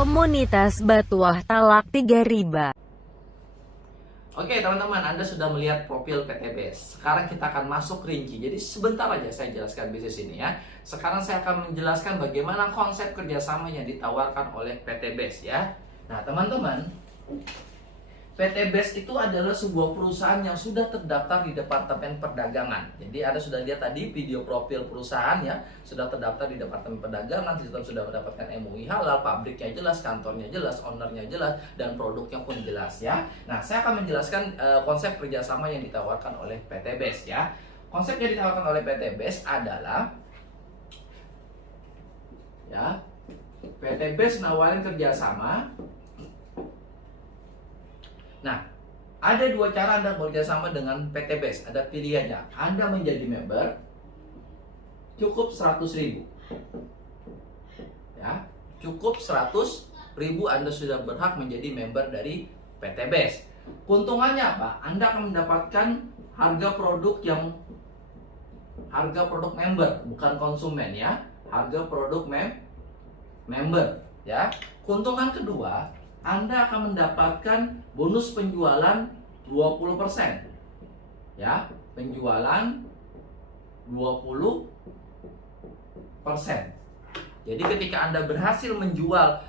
Komunitas Batuah Talak 3 Riba. Oke teman-teman, Anda sudah melihat profil PTBS. Sekarang kita akan masuk rinci. Jadi sebentar aja saya jelaskan bisnis ini ya. Sekarang saya akan menjelaskan bagaimana konsep kerjasama yang ditawarkan oleh PTBS ya. Nah teman-teman, PTBS itu adalah sebuah perusahaan yang sudah terdaftar di Departemen Perdagangan. Jadi Anda sudah lihat tadi video profil perusahaan ya, sudah terdaftar di Departemen Perdagangan, sistem sudah mendapatkan MUI halal, pabriknya jelas, kantornya jelas, ownernya jelas, dan produknya pun jelas ya. Nah, saya akan menjelaskan konsep kerjasama yang ditawarkan oleh PTBS ya. Konsep yang ditawarkan oleh PTBS adalah ya, PTBS nawarin kerjasama. Nah, ada dua cara Anda bekerjasama dengan PTBS. Ada pilihannya. Anda menjadi member, cukup 100.000. Ya, cukup 100.000 Anda sudah berhak menjadi member dari PTBS. Keuntungannya apa? Anda akan mendapatkan harga produk member, bukan konsumen ya. Harga produk member ya. Keuntungan kedua, Anda akan mendapatkan bonus penjualan 20%. Ya, penjualan 20%. Jadi ketika Anda berhasil menjual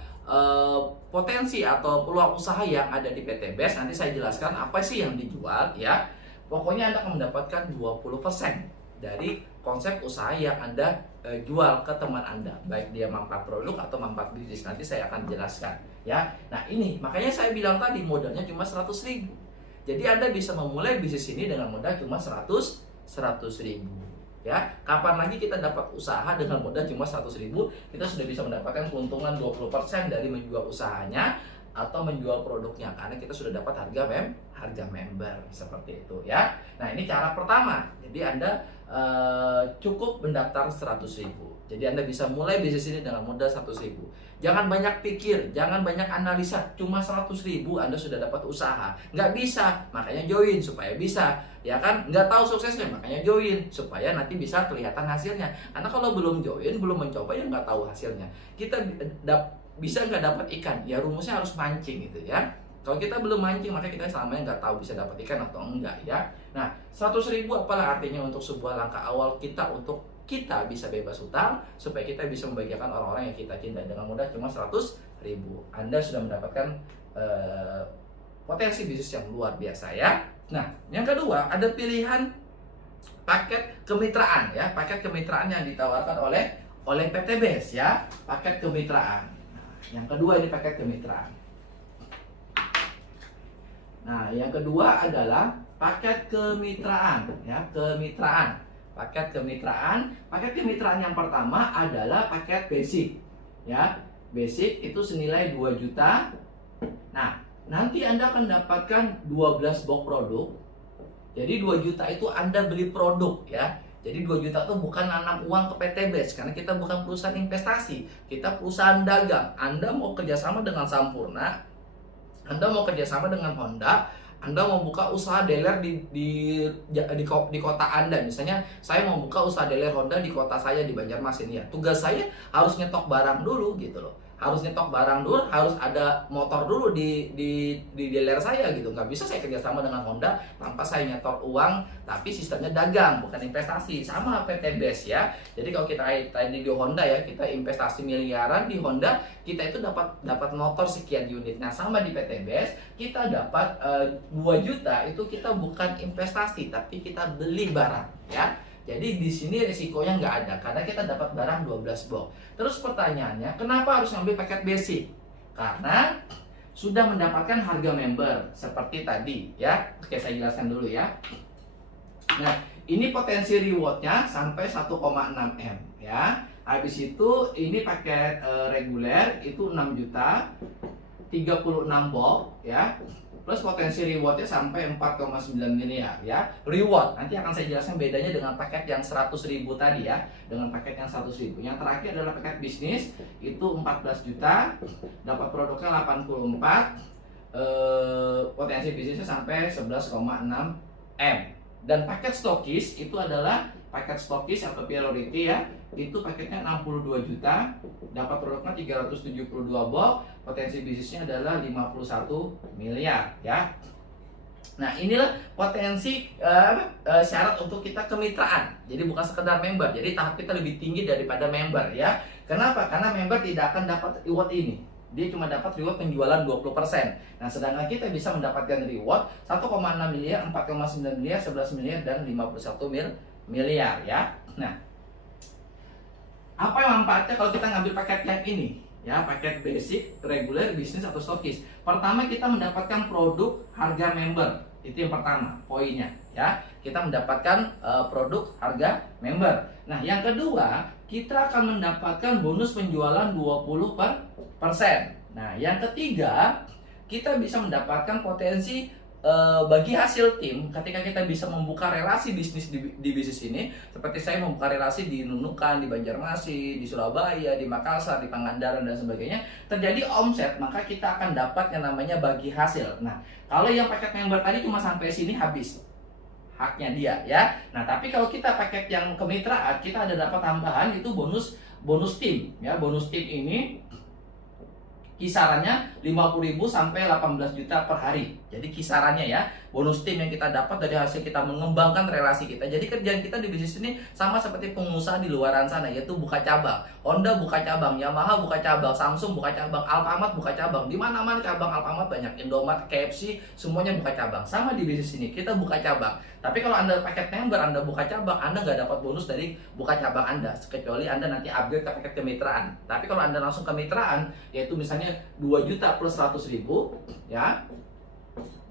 potensi atau peluang usaha yang ada di PTBS, nanti saya jelaskan apa sih yang dijual ya. Pokoknya Anda akan mendapatkan 20% dari konsep usaha yang Anda jual ke teman Anda, baik dia manfaat produk atau manfaat bisnis. Nanti saya akan jelaskan ya. Nah ini makanya saya bilang tadi modalnya cuma 100.000. Jadi Anda bisa memulai bisnis ini dengan modal cuma 100.000 ya. Kapan lagi kita dapat usaha dengan modal cuma 100.000, kita sudah bisa mendapatkan keuntungan 20% dari menjual usahanya atau menjual produknya, karena kita sudah dapat harga member seperti itu ya. Nah ini cara pertama. Jadi Anda cukup mendaftar 100.000. Jadi Anda bisa mulai bisnis ini dengan modal 100.000. Jangan banyak pikir, jangan banyak analisa. Cuma 100.000 Anda sudah dapat usaha. Nggak bisa, makanya join supaya bisa. Ya kan, nggak tahu suksesnya, makanya join supaya nanti bisa kelihatan hasilnya. Karena kalau belum join, belum mencoba, ya nggak tahu hasilnya. Kita bisa nggak dapat ikan, ya rumusnya harus mancing gitu ya. Kalau kita belum mancing, maka kita selamanya nggak tahu bisa dapat ikan atau enggak ya. Nah, 100.000 apalah artinya untuk sebuah langkah awal kita untuk kita bisa bebas hutang, supaya kita bisa membahagiakan orang-orang yang kita cintai dengan modal cuma 100.000. Anda sudah mendapatkan potensi bisnis yang luar biasa ya. Nah, yang kedua ada pilihan paket kemitraan ya, paket kemitraan yang ditawarkan oleh PTBS ya, paket kemitraan. Nah, yang kedua ini paket kemitraan. Nah, yang kedua adalah paket kemitraan ya, kemitraan. Paket kemitraan yang pertama adalah paket basic. Ya, basic itu senilai 2 juta. Nah, nanti Anda akan dapatkan 12 box produk. Jadi 2 juta itu Anda beli produk ya. Jadi 2 juta itu bukan nanam uang ke PTBS, karena kita bukan perusahaan investasi, kita perusahaan dagang. Anda mau kerjasama dengan Sampurna, Anda mau kerjasama dengan Honda, Anda mau buka usaha dealer di kota Anda. Misalnya saya mau buka usaha dealer Honda di kota saya di Banjarmasin ya. Tugas saya harus nyetok barang dulu gitu loh. Harus nyetok barang dulu, harus ada motor dulu di dealer saya gitu. Nggak bisa saya kerjasama dengan Honda tanpa saya nyetok uang, tapi sistemnya dagang bukan investasi. Sama PTBS ya. Jadi kalau kita tadi di Honda ya, kita investasi miliaran di Honda, kita itu dapat motor sekian unit. Nah sama di PTBS, kita dapat 2 juta itu kita bukan investasi, tapi kita beli barang ya. Jadi di sini risikonya nggak ada karena kita dapat barang 12 box. Terus pertanyaannya, kenapa harus ngambil paket basic? Karena sudah mendapatkan harga member seperti tadi ya. Oke, saya jelaskan dulu ya. Nah, ini potensi rewardnya sampai 1,6 M ya. Habis itu ini paket reguler itu 6 juta 36 box ya. Plus potensi rewardnya sampai 4,9 miliar ya. Reward nanti akan saya jelaskan bedanya dengan paket yang 100.000 tadi ya. Dengan paket yang 100.000. Yang terakhir adalah paket bisnis itu 14 juta, dapat produknya 84, potensi bisnisnya sampai 11,6 M. Dan paket stokis itu adalah paket stokis atau priority ya. itu paketnya 62 juta, dapat produknya 372 box, potensi bisnisnya adalah 51 miliar ya. Nah, inilah potensi syarat untuk kita kemitraan. Jadi bukan sekedar member. Jadi tahap kita lebih tinggi daripada member ya. Kenapa? Karena member tidak akan dapat reward ini. Dia cuma dapat reward penjualan 20%. Nah, sedangkan kita bisa mendapatkan reward 1,6 miliar, 4,9 miliar, 11 miliar, dan 51 miliar ya. Nah, apa yang manfaatnya kalau kita ngambil paket yang ini? Ya, paket basic, regular, bisnis, atau stokis. Pertama, kita mendapatkan produk harga member. Itu yang pertama, poinnya ya. Kita mendapatkan produk harga member. Nah, yang kedua, kita akan mendapatkan bonus penjualan 20%. Nah, yang ketiga, kita bisa mendapatkan potensi bagi hasil tim ketika kita bisa membuka relasi bisnis di bisnis ini. Seperti saya membuka relasi di Nunukan, di Banjarmasin, di Surabaya, di Makassar, di Pangandaran, dan sebagainya, terjadi omset, maka kita akan dapat yang namanya bagi hasil. Nah, kalau yang paket member tadi cuma sampai sini habis haknya dia ya. Nah, tapi kalau kita paket yang kemitraan, kita ada dapat tambahan, itu bonus tim ya. Bonus tim ini kisarannya 50.000 sampai 18 juta per hari. Jadi kisarannya ya, bonus tim yang kita dapat dari hasil kita mengembangkan relasi kita. Jadi kerjaan kita di bisnis ini sama seperti pengusaha di luaran sana, yaitu buka cabang. Honda buka cabang, Yamaha buka cabang, Samsung buka cabang, Alfamart buka cabang. Di mana-mana cabang Alfamart banyak, Indomaret, KFC, semuanya buka cabang. Sama di bisnis ini, kita buka cabang. Tapi kalau Anda paket member, Anda buka cabang, Anda nggak dapat bonus dari buka cabang Anda, kecuali Anda nanti upgrade ke paket kemitraan. Tapi kalau Anda langsung kemitraan, yaitu misalnya 2 juta plus 100.000 ya.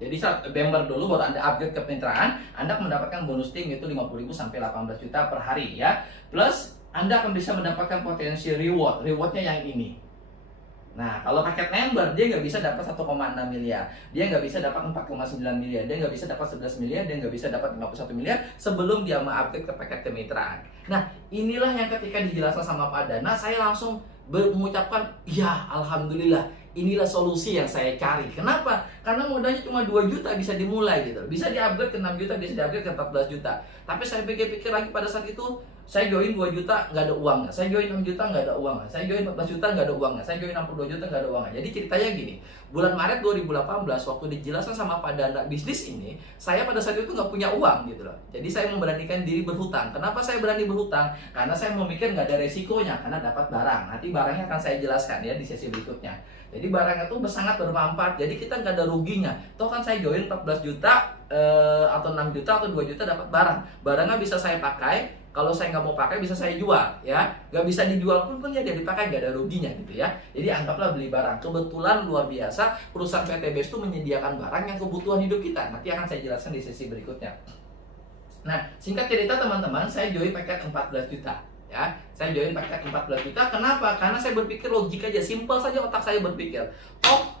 Jadi member dulu baru Anda upgrade ke kemitraan, Anda akan mendapatkan bonus tim itu 50.000 sampai 18 juta per hari ya. Plus Anda akan bisa mendapatkan potensi reward. Rewardnya yang ini. Nah, kalau paket member dia nggak bisa dapat 1,6 miliar, dia nggak bisa dapat 4,9 miliar, dia nggak bisa dapat 11 miliar, dia nggak bisa dapat 51 miliar sebelum dia mengupgrade ke paket kemitraan. Nah, inilah yang ketika dijelaskan sama Pak Dana, saya langsung mengucapkan, ya Alhamdulillah, inilah solusi yang saya cari. Kenapa? Karena modalnya cuma 2 juta bisa dimulai gitu. Bisa di-upgrade ke 6 juta, bisa di-upgrade ke 14 juta. Tapi saya pikir-pikir lagi pada saat itu, saya join 2 juta nggak ada uangnya, saya join 6 juta nggak ada uangnya, saya join 14 juta nggak ada uangnya, saya join 62 juta nggak ada uangnya. Jadi ceritanya gini, bulan Maret 2018 waktu dijelaskan sama Pak Dana bisnis ini, saya pada saat itu nggak punya uang gitu loh. Jadi saya memberanikan diri berhutang. Kenapa saya berani berhutang? Karena saya memikir nggak ada resikonya, karena dapat barang. Nanti barangnya akan saya jelaskan ya di sesi berikutnya. Jadi barangnya itu sangat bermanfaat, jadi kita nggak ada ruginya. Toh kan saya join 14 juta atau 6 juta atau 2 juta dapat barang. Barangnya bisa saya pakai. Kalau saya nggak mau pakai bisa saya jual ya, nggak bisa dijual pun ya dia dipakai, nggak ada ruginya gitu ya. Jadi anggaplah beli barang. Kebetulan luar biasa perusahaan PT BES itu menyediakan barang yang kebutuhan hidup kita. Nanti akan saya jelaskan di sesi berikutnya. Nah, singkat cerita teman-teman, saya join paket 14 juta ya. Saya join paket 14 juta. Kenapa? Karena saya berpikir logik aja, simpel saja otak saya berpikir. Oh,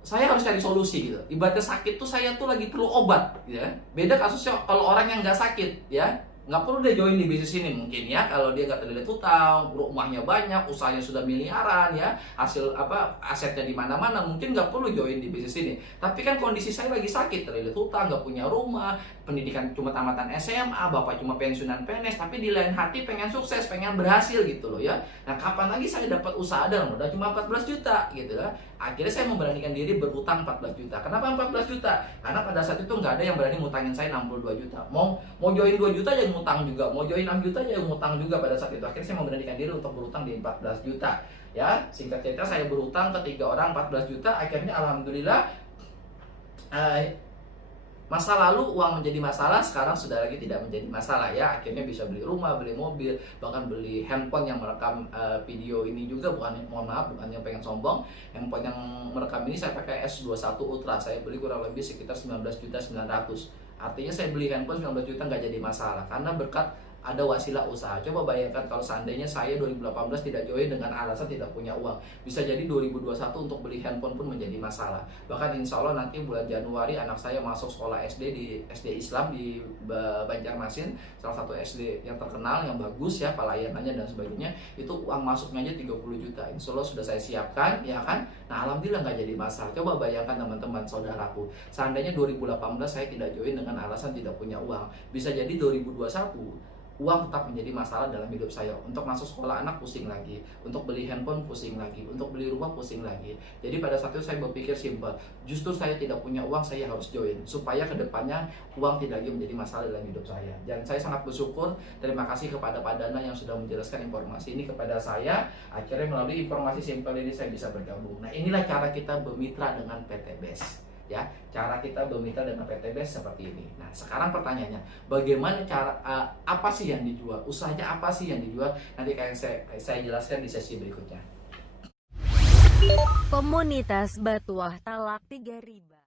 saya harus cari solusi gitu. Ibaratnya sakit tuh saya tuh lagi perlu obat ya. Beda kasusnya kalau orang yang nggak sakit ya. Nggak perlu dia join di bisnis ini mungkin ya, kalau dia nggak terlilit hutang, rumahnya banyak, usahanya sudah miliaran ya, hasil asetnya di mana-mana, mungkin nggak perlu join di bisnis ini. Tapi kan kondisi saya lagi sakit, terlilit hutang, nggak punya rumah, pendidikan cuma tamatan SMA, bapak cuma pensiunan PNS, tapi di lain hati pengen sukses, pengen berhasil gitu loh ya. Nah, kapan lagi saya dapat usaha dan modal cuma 14 juta gitu lah. Akhirnya saya memberanikan diri berhutang 14 juta. Kenapa 14 juta? Karena pada saat itu nggak ada yang berani ngutangin saya 62 juta. Mau join 2 juta ya ngutang juga, mau join 6 juta ya ngutang juga pada saat itu. Akhirnya saya memberanikan diri untuk berhutang di 14 juta. Ya, singkat cerita saya berhutang ke 3 orang 14 juta. Akhirnya alhamdulillah masa lalu uang menjadi masalah, sekarang sudah lagi tidak menjadi masalah ya. Akhirnya bisa beli rumah, beli mobil, bahkan beli handphone yang merekam video ini juga. Bukan, mohon maaf, bukan yang pengen sombong. Handphone yang merekam ini saya pakai S21 Ultra. Saya beli kurang lebih sekitar 19.900.000. Artinya saya beli handphone 19 juta nggak jadi masalah, karena berkat ada wasilah usaha. Coba bayangkan kalau seandainya saya 2018 tidak join dengan alasan tidak punya uang, bisa jadi 2021 untuk beli handphone pun menjadi masalah. Bahkan insya Allah nanti bulan Januari anak saya masuk sekolah SD di SD Islam di Banjarmasin, salah satu SD yang terkenal, yang bagus ya pelayanannya dan sebagainya. Itu uang masuknya aja 30 juta. Insya Allah sudah saya siapkan ya kan. Nah, alhamdulillah nggak jadi masalah. Coba bayangkan teman-teman saudaraku, seandainya 2018 saya tidak join dengan alasan tidak punya uang, bisa jadi 2021 uang tetap menjadi masalah dalam hidup saya. Untuk masuk sekolah anak pusing lagi, untuk beli handphone pusing lagi, untuk beli rumah pusing lagi. Jadi pada saat itu saya berpikir simpel, justru saya tidak punya uang, saya harus join supaya kedepannya uang tidak lagi menjadi masalah dalam hidup saya. Dan saya sangat bersyukur, terima kasih kepada Pak Dana yang sudah menjelaskan informasi ini kepada saya. Akhirnya melalui informasi simpel ini saya bisa bergabung. Nah, inilah cara kita bermitra dengan PT BES. Ya, cara kita bermitra dengan PT BES seperti ini. Nah, sekarang pertanyaannya, bagaimana cara apa sih yang dijual? Usahanya apa sih yang dijual? Nanti kayak saya jelaskan di sesi berikutnya. Komunitas Batuah Talak 3 Riba.